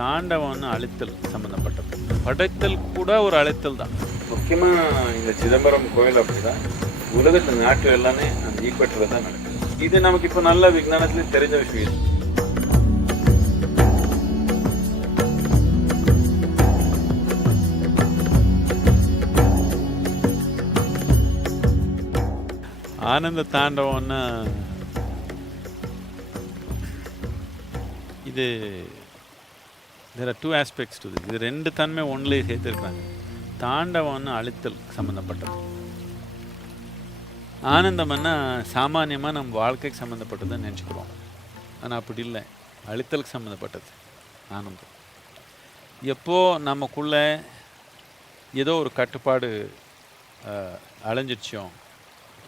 தாண்டவம்னு அழித்தல் சம்மந்தப்பட்டது. படைத்தல் கூட ஒரு அழித்தல் தான். முக்கியமாக இந்த சிதம்பரம் கோயில் அப்படிதான். உலகத்து நாட்டு எல்லாமே அந்த ஈக்குவேட்டரில் தான் நடக்குது. இது நமக்கு இப்போ நல்ல விஞ்ஞானத்துல தெரிஞ்ச விஷயம். ஆனந்த தாண்டவம்னா இது there are two aspects to this. இது ரெண்டு தன்மை ஒன்றிலே சேர்த்துருக்காங்க. தாண்டவம்னு அழித்தல் சம்மந்தப்பட்டது. ஆனந்தம்னா சாமானியமாக நம்ம வாழ்க்கைக்கு சம்மந்தப்பட்டதுன்னு நினச்சிக்கிறோம். ஆனால் அப்படி இல்லை, அழித்தலுக்கு சம்மந்தப்பட்டது ஆனந்தம். எப்போ நமக்குள்ளே ஏதோ ஒரு கட்டுப்பாடு அழிஞ்சிடுச்சோம்,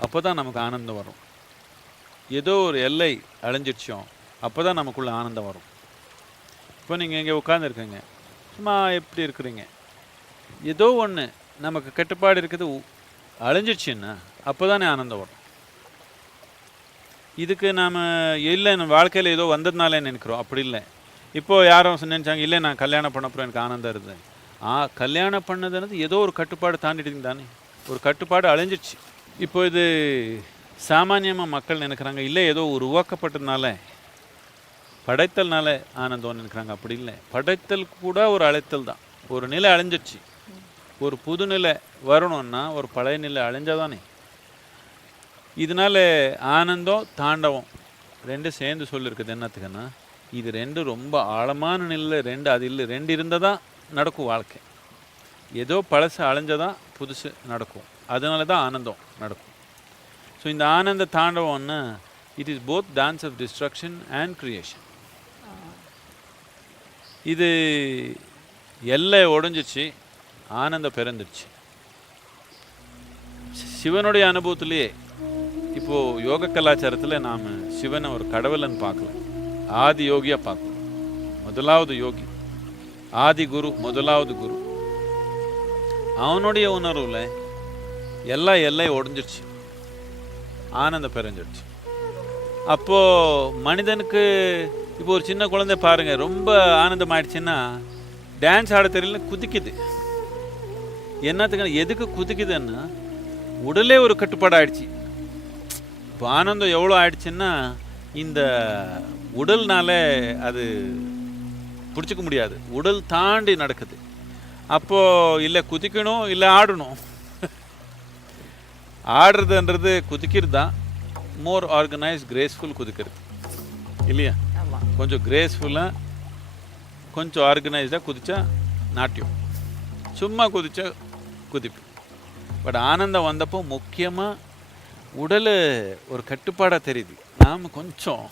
அப்போ தான் நமக்கு ஆனந்தம் வரும். ஏதோ ஒரு எல்லை அழிஞ்சிடுச்சோம், அப்போ தான் நமக்குள்ளே ஆனந்தம் வரும். இப்போ நீங்கள் இங்கே உட்காந்துருக்கீங்க, சும்மா எப்படி இருக்கிறீங்க, ஏதோ ஒன்று நமக்கு கட்டுப்பாடு இருக்குது அழிஞ்சிடுச்சுன்னா அப்போ தானே ஆனந்தம் வரும். இதுக்கு நாம் இல்லை நம்ம வாழ்க்கையில் ஏதோ வந்ததுனாலே நினைக்கிறோம், அப்படி இல்லை. இப்போது யாரும் நினச்சாங்க, இல்லை நான் கல்யாணம் பண்ணப்போ எனக்கு ஆனந்தம் இருந்தது. கல்யாணம் பண்ணதுன்றது ஏதோ ஒரு கட்டுப்பாடு தாண்டிட்டு தானே, ஒரு கட்டுப்பாடு அழிஞ்சிடுச்சு. இப்போ இது சாமானியமாக மக்கள் நினைக்கிறாங்க, இல்லை ஏதோ உருவாக்கப்பட்டதுனால படைத்தல்னால ஆனந்தம்னு நினைக்கிறாங்க. அப்படி இல்லை, படைத்தல் கூட ஒரு அழைத்தல் தான். ஒரு நிலை அழிஞ்சிடுச்சு, ஒரு புது நிலை வரணும்னா ஒரு பழைய நிலை அழிஞ்சாதானே. இதனால ஆனந்தம் தாண்டவம் ரெண்டு சேர்ந்து சொல்லியிருக்குது. என்னத்துக்குன்னா இது ரெண்டு ரொம்ப ஆழமான நிலை, ரெண்டு அது இல்லை, ரெண்டு இருந்தால் தான் நடக்கும் வாழ்க்கை. ஏதோ பழசு அழிஞ்சதான் புதுசு நடக்கும், அதனால தான் ஆனந்தம் நடக்கும். ஸோ இந்த ஆனந்த தாண்டவம்னா it is both dance of destruction and creation. இது எல்லை உடைஞ்சிச்சு, ஆனந்தம் பிறந்துடுச்சு. சிவனுடைய அனுபவத்திலேயே இப்போது யோக கலாச்சாரத்தில் நாம் சிவனை ஒரு கடவுளன்னு பார்க்கல, ஆதி யோகியாக பார்க்கலாம். முதலாவது யோகி, ஆதி குரு, முதலாவது குரு. அவனுடைய உணர்வில் எல்லா எல்லை உடைஞ்சிடுச்சு, ஆனந்தம் பிறந்துடுச்சு. அப்போது மனிதனுக்கு இப்போ ஒரு சின்ன குழந்தை பாருங்கள், ரொம்ப ஆனந்தம் ஆயிடுச்சுன்னா டான்ஸ் ஆட தெரியல, குதிக்குது. என்னத்துக்கு எதுக்கு குதிக்குதுன்னா உடலே ஒரு கட்டுப்பாடு ஆயிடுச்சு. இப்போ ஆனந்தம் எவ்வளோ ஆயிடுச்சுன்னா இந்த உடல்னால அது பிடிச்சிக்க முடியாது, உடல் தாண்டி நடக்குது. அப்போது இல்லை குதிக்கணும், இல்லை ஆடணும். ஆடுறதுன்றது குதிக்கிறது தான், மோர் ஆர்கனைஸ் கிரேஸ்ஃபுல் குதிக்கிறது இல்லையா. கொஞ்சம் கிரேஸ்ஃபுல்லாக கொஞ்சம் ஆர்கனைஸ்டாக குதிச்சா நாட்டியம், சும்மா குதிச்சா குதிப்பு. பட் ஆனந்தம் வந்தப்போ முக்கியமாக உடல் ஒரு கட்டுப்பாடாக தெரியுது. நாம் கொஞ்சம்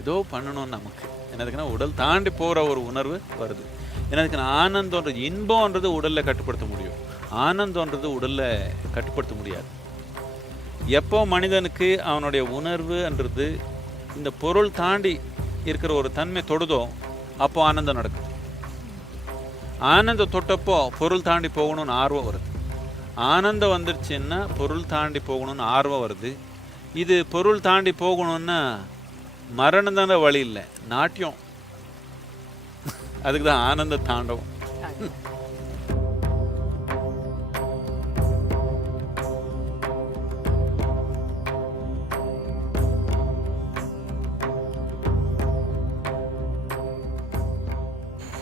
ஏதோ பண்ணணும் நமக்கு. என்னதுக்குன்னா உடல் தாண்டி போகிற ஒரு உணர்வு வருது. என்னதுக்குன்னா ஆனந்தம்ன்றது, இன்பம்ன்றது உடலில் கட்டுப்படுத்த முடியும், ஆனந்தம்ன்றது உடலில் கட்டுப்படுத்த முடியாது. எப்போ மனிதனுக்கு அவனுடைய உணர்வுன்றது இந்த பொருள் தாண்டி இருக்கிற ஒரு தன்மை தொடுதோ அப்போ ஆனந்தம் நடக்குது. ஆனந்தம் தொட்டப்போ பொருள் தாண்டி போகணும்னு ஆர்வம் வருது. ஆனந்தம் வந்துடுச்சுன்னா பொருள் தாண்டி போகணும்னு ஆர்வம் வருது. இது பொருள் தாண்டி போகணும்னா மரணம் தானே வழி இல்லை, நாட்டியம். அதுக்கு தான் ஆனந்த தாண்டவம்.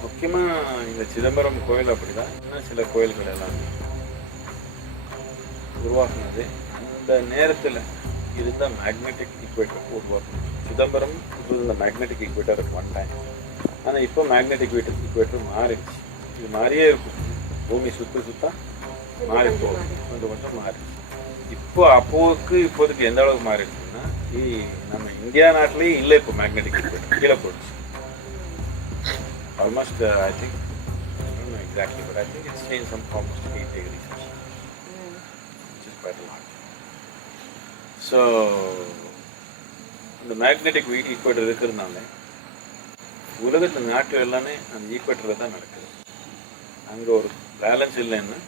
முக்கியமாக இந்த சிதம்பரம் கோயில் அப்படிதான். இன்னும் சில கோயில்கள் எல்லாம் உருவாக்குனது அந்த நேரத்தில் இருந்த மேக்னெட்டிக் ஈக்குவேட்டர் உருவாக்கணும். சிதம்பரம் இப்போ இந்த மேக்னெட்டிக் ஈக்குவேட்டருக்கு வந்தேன். ஆனால் இப்போ மேக்னெட்டிக் ஈக்குவேட்டர் மாறிடுச்சு. இது மாறியே இருக்கும், பூமி சுத்த மாறி போகும், கொஞ்சம் கொஞ்சம் மாறிடுச்சு. இப்போதைக்கு எந்த அளவுக்கு மாறிடுச்சுன்னா நம்ம இந்தியா நாட்டிலேயே இல்லை. இப்போ மேக்னெட்டிக் ஈக்குவேட்டர் கீழே போயிடுச்சு. Almost, I think, I don't know exactly, but I think it's changed some almost 8 degrees, which is quite a lot. So, the magnetic equator இருக்கிறதுனால உலகத்து நாட்டு எல்லாமே அந்த ஈக்குவேட்டரில் தான் நடக்குது. அங்கே ஒரு பேலன்ஸ் இல்லைன்னா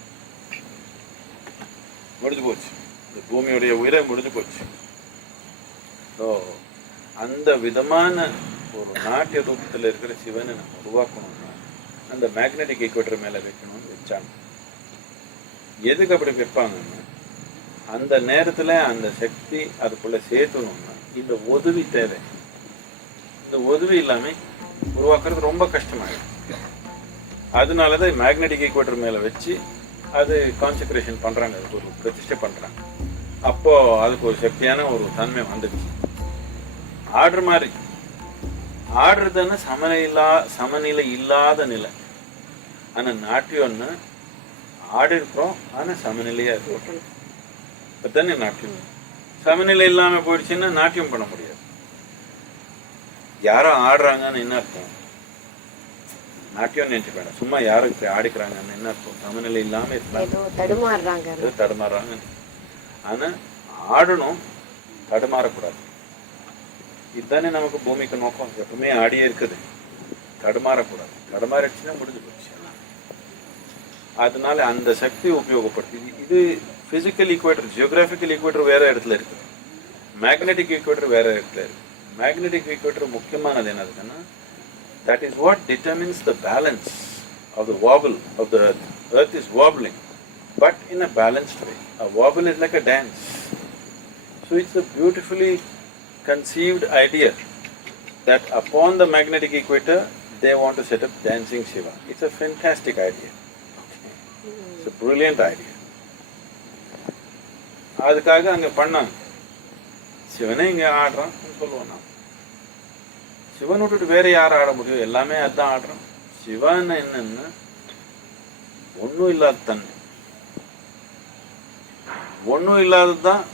முடிஞ்சு போச்சு, இந்த பூமியுடைய உயிரை முடிஞ்சு போச்சு. ஸோ அந்த விதமான ஒரு நாட்டிய ரூபத்தில் இருக்கிற சிவனை நம்ம உருவாக்கணும்னா அந்த மேக்னெட்டிக் ஈக்குவேட்டர் மேலே வைக்கணும்னு வச்சாங்க. எதுக்கு அப்படி வைப்பாங்கன்னா அந்த நேரத்தில் அந்த சக்தி அதுக்குள்ளே சேர்த்தணும்னா இந்த உதவி தேவை. இந்த உதவி இல்லாமல் உருவாக்குறது ரொம்ப கஷ்டமாயிடும். அதனால தான் மேக்னெட்டிக் ஈக்குவேட்டர் மேலே வச்சு அது கான்சென்ட்ரேஷன் பண்ணுறாங்க, அதுக்கு ஒரு பிரதிஷ்டை பண்ணுறாங்க. அப்போது அதுக்கு ஒரு சக்தியான ஒரு தன்மை வந்துடுச்சு. ஆடுற மாதிரி ஆடுறதுன்னு சமநிலை இல்லாத நிலை. ஆனால் நாட்டியம்னு ஆடி இருக்கிறோம், ஆனால் சமநிலையாக இருக்கணும். இப்போ தானே நாட்டியம். சமநிலை இல்லாமல் போயிடுச்சுன்னா நாட்டியம் பண்ண முடியாது. யாரோ ஆடுறாங்கன்னு என்ன அர்த்தம்? நாட்டியம் நினைச்சு வேண்டாம், சும்மா யாரும் இப்படி ஆடிக்கிறாங்கன்னு என்ன அர்த்தம்? சமநிலை இல்லாமல் இருக்காங்க, தடுமாறுறாங்க. ஆனால் ஆடணும், தடுமாறக்கூடாது. இதுதானே நமக்கு பூமிக்கு நோக்கம். எப்பவுமே ஆடியே இருக்குது, தடுமாறக்கூடாது. தடுமாறிடுச்சுன்னா முடிஞ்சு போச்சு. அதனால அந்த சக்தி உபயோகப்படுத்தி இது பிசிக்கல் ஈக்குவேட்டர், ஜியோகிராபிக்கல் ஈக்குவேட்டர் வேற இடத்துல இருக்குது, மேக்னெட்டிக் ஈக்குவேட்டர் வேற இடத்துல இருக்கு. மேக்னெட்டிக் ஈக்குவேட்டர் முக்கியமானது என்னதுன்னா that is what determines the balance of the wobble of the earth. Earth is wobbling, but in a balanced way. A wobble is like a dance. So it's a beautifully conceived idea that upon the magnetic equator they want to set up dancing Shiva. It's a fantastic idea. It's a brilliant idea. அதுக்காக அங்கே பண்ணாங்க. சிவனே இங்கே ஆடுறான் சொல்லுவோம். நான் சிவன் விட்டுட்டு வேற யாரும் ஆட முடியும்? எல்லாமே அதுதான் ஆடுறோம். சிவன் என்னன்னா ஒன்றும் இல்லாத தன்மை, ஒன்றும் இல்லாததுதான்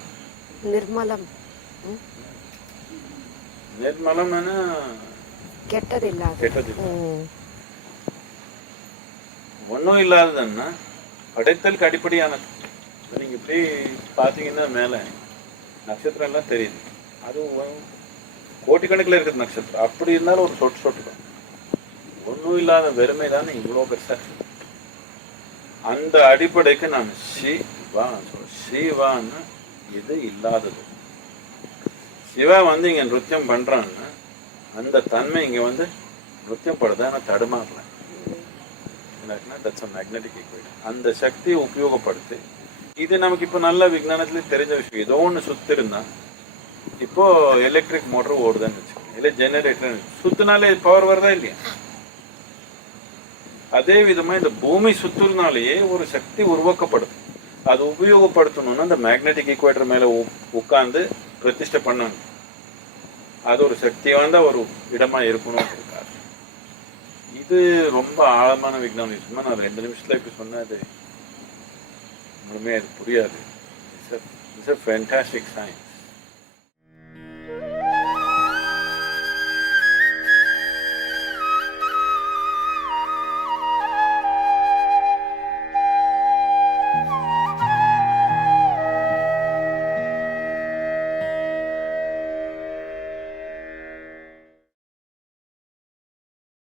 நிர்மலம். நிர்மலம் கெட்டது கெட்டது. ஒன்றும் இல்லாததுன்னா படைத்தலுக்கு அடிப்படையானது. நீங்க இப்படி பார்த்தீங்கன்னா மேலே நட்சத்திரம் எல்லாம் தெரியுது, அதுவும் கோட்டிக்கணக்கில் இருக்குது நட்சத்திரம். அப்படி இருந்தாலும் ஒரு சொட்டு சொட்டு தான். ஒன்றும் இல்லாத வெறுமை தானே இவ்வளோ பெருசா. அந்த அடிப்படைக்கு நான் சிவான்னு இது இல்லாதது. சிவா இங்க நிருத்தியம் பண்றான்னா அந்த தன்மை இங்க நிருத்தியம் படுது, ஆனால் தடுமாறல. மேக்னெட்டிக் ஈக்குவேட்டர் அந்த சக்தியை உபயோகப்படுத்தி இது நமக்கு இப்போ நல்ல விஞ்ஞானத்துல தெரிஞ்ச விஷயம். ஏதோ ஒன்று சுத்தி இருந்தா இப்போ எலக்ட்ரிக் மோட்டர் ஓடுதுன்னு வச்சுக்கோங்க, இல்லை ஜெனரேட்டர் சுத்தினாலே பவர் வருதா இல்லையா? அதே விதமா இந்த பூமி சுத்துறதுனாலேயே ஒரு சக்தி உருவாக்கப்படுது. அது உபயோகப்படுத்தணும்னா அந்த மேக்னெட்டிக் ஈக்குவேட்டர் மேல உட்கார்ந்து பிரதிஷ்டை பண்ணணும். அது ஒரு சக்தி ஒரு இடமா இருக்கணும் இருக்காரு. இது ரொம்ப ஆழமான விஞ்ஞான விஷயமா. நான் 2 நிமிஷத்துல இப்படி சொன்னது முழுமையாக அது புரியாது. It's a fantastic science.